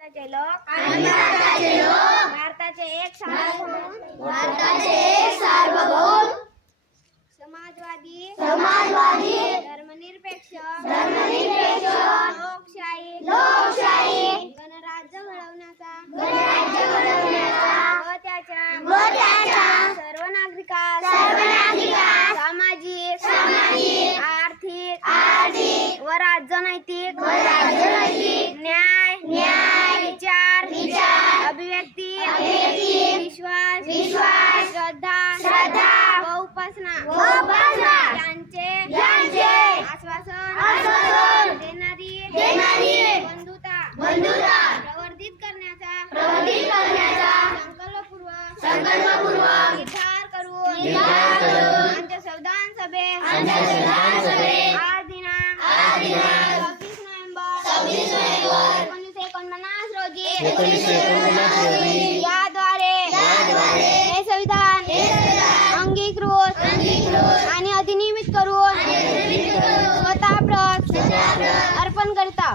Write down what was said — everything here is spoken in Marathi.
भारताचे लोक भारताचे एक सार्वभौम समाजवादी धर्मनिरपेक्ष लोकशाही गणराज्य घडवण्याचा व त्याच्या सर्व नागरिकांस सामाजिक आर्थिक व राजनैतिक न्याय विचार अभिव्यक्ती विश्वास श्रद्धा व उपासना यांचे आश्वासन देणारी बंधुता प्रवर्धित करण्याचा संकल्पपूर्वक निर्धार करून आमच्या संविधान सभेत आज दिनांक 26 नोव्हेंबर 1949 रोजी याद्वारे हे संविधान अंगीकृत आणि अधिनियमित करून स्वतः अर्पण करिता